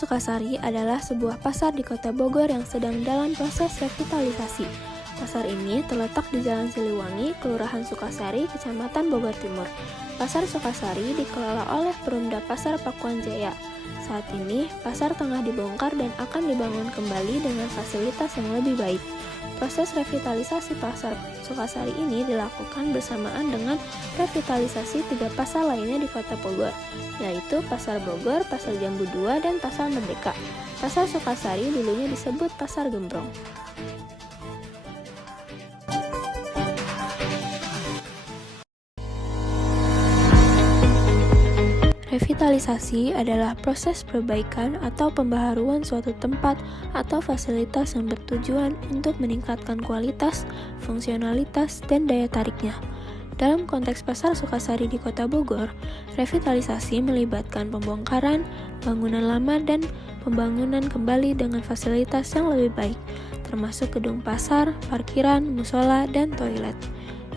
Sukasari adalah sebuah pasar di Kota Bogor yang sedang dalam proses revitalisasi. Pasar ini terletak di Jalan Siliwangi, Kelurahan Sukasari, Kecamatan Bogor Timur. Pasar Sukasari dikelola oleh Perumda Pasar Pakuan Jaya. Saat ini, pasar tengah dibongkar dan akan dibangun kembali dengan fasilitas yang lebih baik. Proses revitalisasi pasar Sukasari ini dilakukan bersamaan dengan revitalisasi 3 pasar lainnya di Kota Bogor, yaitu Pasar Bogor, Pasar Jambu 2, dan Pasar Merdeka. Pasar Sukasari dulunya disebut Pasar Gembrong. Revitalisasi adalah proses perbaikan atau pembaharuan suatu tempat atau fasilitas yang bertujuan untuk meningkatkan kualitas, fungsionalitas, dan daya tariknya. Dalam konteks Pasar Sukasari di Kota Bogor, revitalisasi melibatkan pembongkaran, bangunan lama, dan pembangunan kembali dengan fasilitas yang lebih baik, termasuk gedung pasar, parkiran, musola, dan toilet.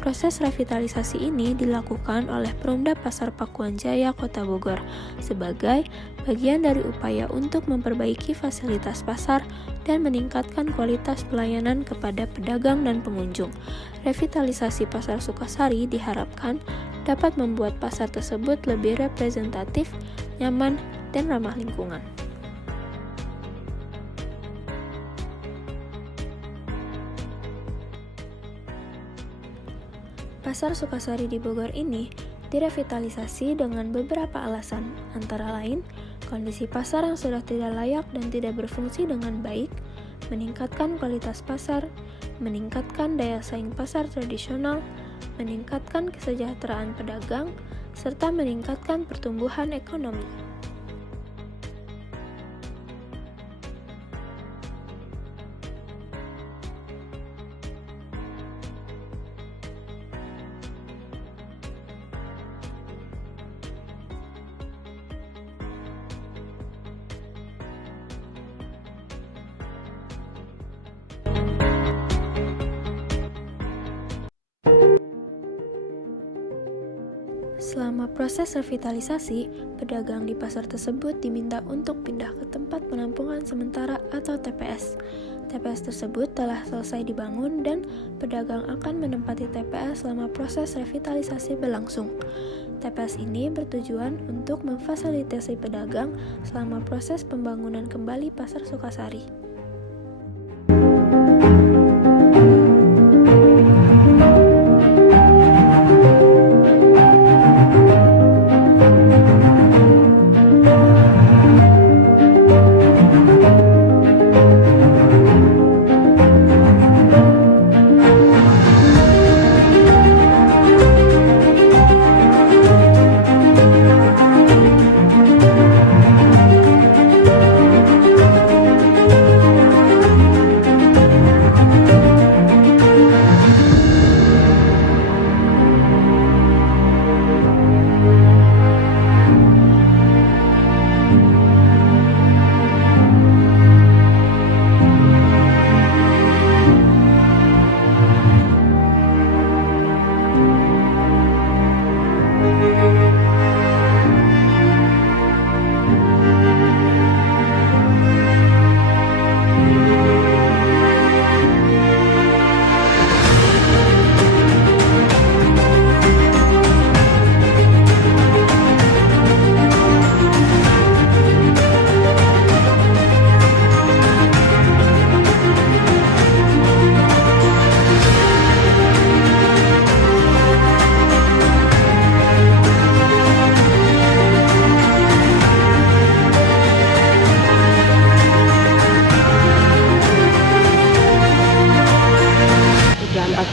Proses revitalisasi ini dilakukan oleh Perumda Pasar Pakuan Jaya Kota Bogor sebagai bagian dari upaya untuk memperbaiki fasilitas pasar dan meningkatkan kualitas pelayanan kepada pedagang dan pengunjung. Revitalisasi Pasar Sukasari diharapkan dapat membuat pasar tersebut lebih representatif, nyaman, dan ramah lingkungan. Pasar Sukasari di Bogor ini direvitalisasi dengan beberapa alasan, antara lain kondisi pasar yang sudah tidak layak dan tidak berfungsi dengan baik, meningkatkan kualitas pasar, meningkatkan daya saing pasar tradisional, meningkatkan kesejahteraan pedagang, serta meningkatkan pertumbuhan ekonomi. Selama proses revitalisasi, pedagang di pasar tersebut diminta untuk pindah ke tempat penampungan sementara atau TPS. TPS tersebut telah selesai dibangun dan pedagang akan menempati TPS selama proses revitalisasi berlangsung. TPS ini bertujuan untuk memfasilitasi pedagang selama proses pembangunan kembali Pasar Sukasari.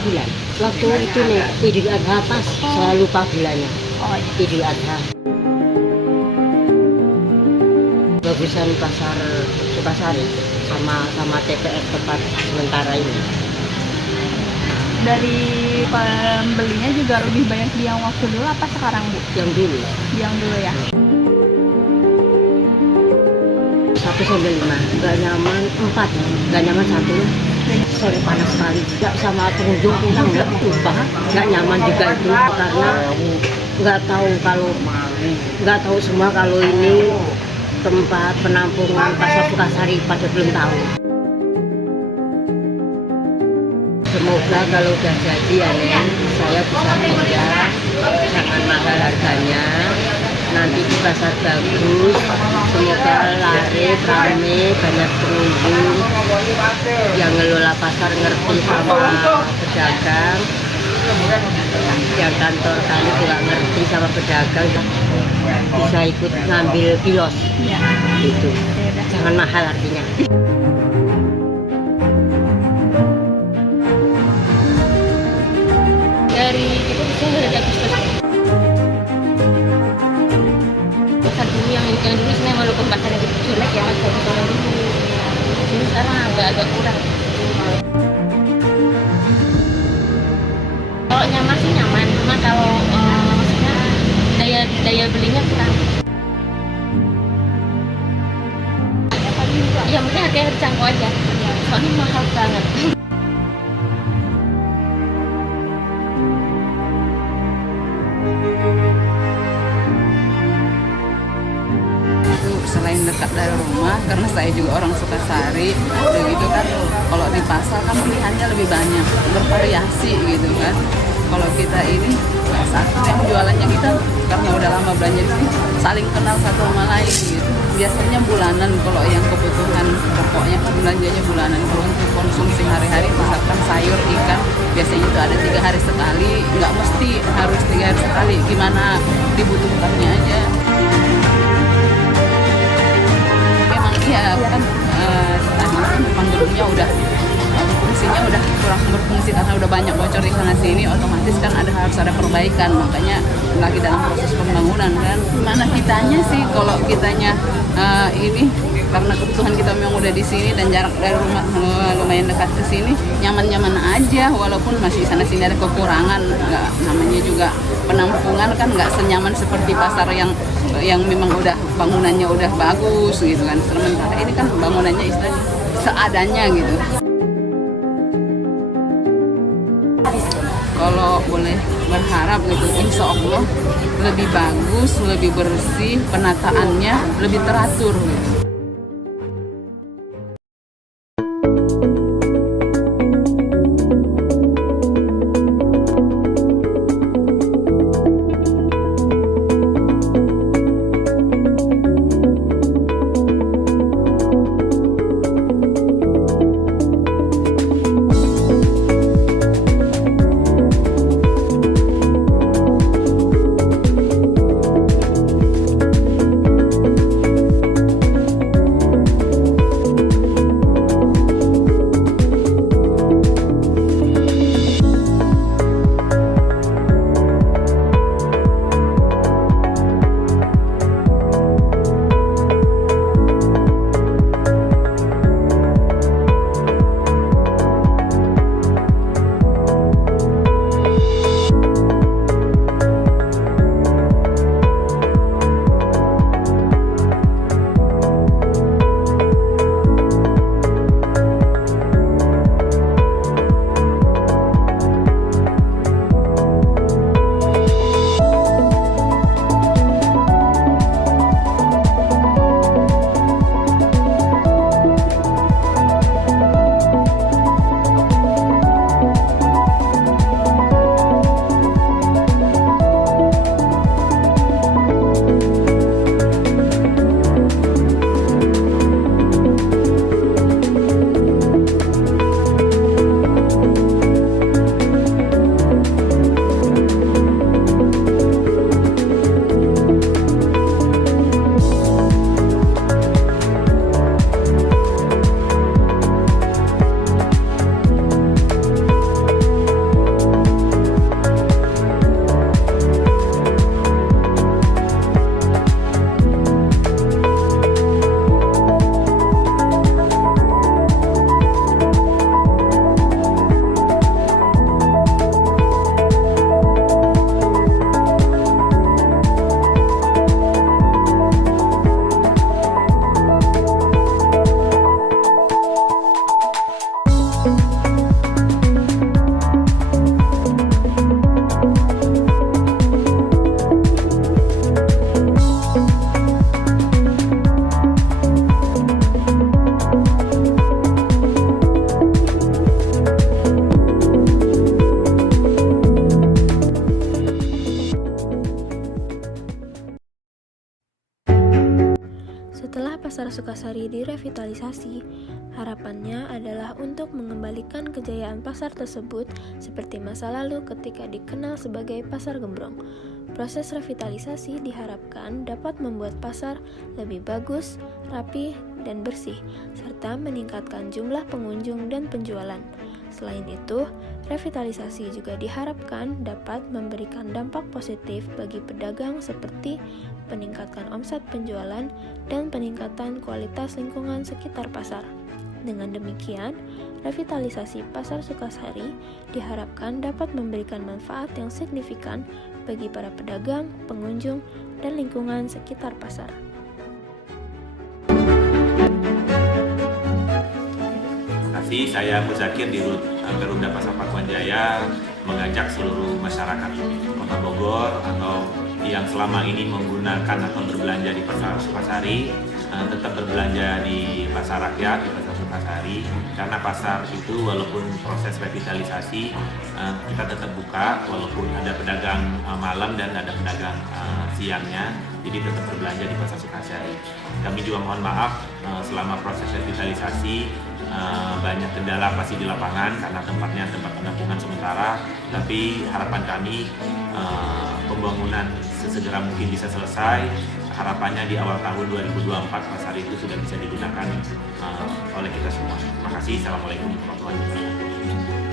Bulan. Waktu itu nih Idul Adha pas, saya lupa bulannya. Idul Adha. Bagusan Pasar Sukasari sama TPS tempat sementara ini. Dari pembelinya juga lebih banyak di yang waktu dulu apa sekarang, Bu? Yang dulu. Yang dulu ya. 1-5, nggak nyaman 4, nggak nyaman 1. Sore panas sekali juga sama pengunjung pulang nggak nyaman juga itu karena nggak tahu semua kalau ini tempat penampungan Pasar Sukasari pada belum tahu. Semoga kalau udah jadi ya Nen, saya bisa pindah, jangan mahal harganya. Nanti di pasar bagus, semoga laris, rame, banyak pengunjung. Yang ngelola pasar ngerti sama pedagang, yang kantor kami juga ngerti sama pedagang, bisa ikut ngambil kios. Iya. Gitu. Ya udah. Jangan mahal artinya. Dari itu bisa dari Agustus. Pasar dulu yang dulu sebenarnya walaupun pasar itu jelek ya, masih pasar dulu. Ini sekarang agak kurang. Kalau nyaman sih nyaman, cuma kalau maksudnya daya belinya kurang. Ya mungkin harganya terjangkau aja, soalnya mahal banget. Selain dekat dari rumah, karena saya juga orang Sukasari, udah gitu kan kalau di pasar kan pilihannya lebih banyak, bervariasi gitu kan. Kalau kita ini satu yang jualannya kita karena udah lama belanja di sini, saling kenal satu sama lain gitu. Biasanya bulanan, kalau yang kebutuhan pokoknya kan belanjanya bulanan. Kalau untuk konsumsi hari-hari misalkan sayur, ikan, biasanya itu ada 3 hari sekali, nggak mesti harus 3 hari sekali, gimana dibutuhkannya aja. Iya kan tadi memang gedungnya udah fungsinya udah kurang berfungsi karena udah banyak bocor di sana sini, otomatis kan harus ada perbaikan, makanya lagi dalam proses pembangunan kan. Mana kitanya sih, kalau kitanya ini karena kebutuhan kita memang udah di sini dan jarak dari rumah lumayan dekat ke sini, nyaman-nyaman aja walaupun masih sana sini ada kekurangan. Nggak, namanya juga penampungan kan nggak senyaman seperti pasar yang memang udah bangunannya udah bagus gitu kan. Sementara ini kan bangunannya istilahnya seadanya gitu. Kalau boleh berharap gitu, insya Allah lebih bagus, lebih bersih, penataannya lebih teratur gitu. Pasar Sukasari direvitalisasi, harapannya adalah untuk mengembalikan kejayaan pasar tersebut seperti masa lalu ketika dikenal sebagai Pasar Gembrong. Proses revitalisasi diharapkan dapat membuat pasar lebih bagus, rapi, dan bersih, serta meningkatkan jumlah pengunjung dan penjualan. Selain itu, revitalisasi juga diharapkan dapat memberikan dampak positif bagi pedagang seperti peningkatan omset penjualan dan peningkatan kualitas lingkungan sekitar pasar. Dengan demikian, revitalisasi Pasar Sukasari diharapkan dapat memberikan manfaat yang signifikan bagi para pedagang, pengunjung, dan lingkungan sekitar pasar. Saya Muzakir di Garuda Pasar Pakuan Jaya mengajak seluruh masyarakat Kota Bogor atau yang selama ini menggunakan atau berbelanja di Pasar Sukasari tetap berbelanja di Pasar Rakyat, di Pasar Sukasari, karena pasar itu walaupun proses revitalisasi kita tetap buka walaupun ada pedagang malam dan ada pedagang siangnya, jadi tetap berbelanja di Pasar Sukasari. Kami juga mohon maaf selama proses revitalisasi banyak kendala pasti di lapangan karena tempatnya tempat penampungan sementara, tapi harapan kami pembangunan sesegera mungkin bisa selesai. Harapannya di awal tahun 2024 pasar itu sudah bisa digunakan oleh kita semua. Terima kasih. Assalamualaikum warahmatullahi wabarakatuh.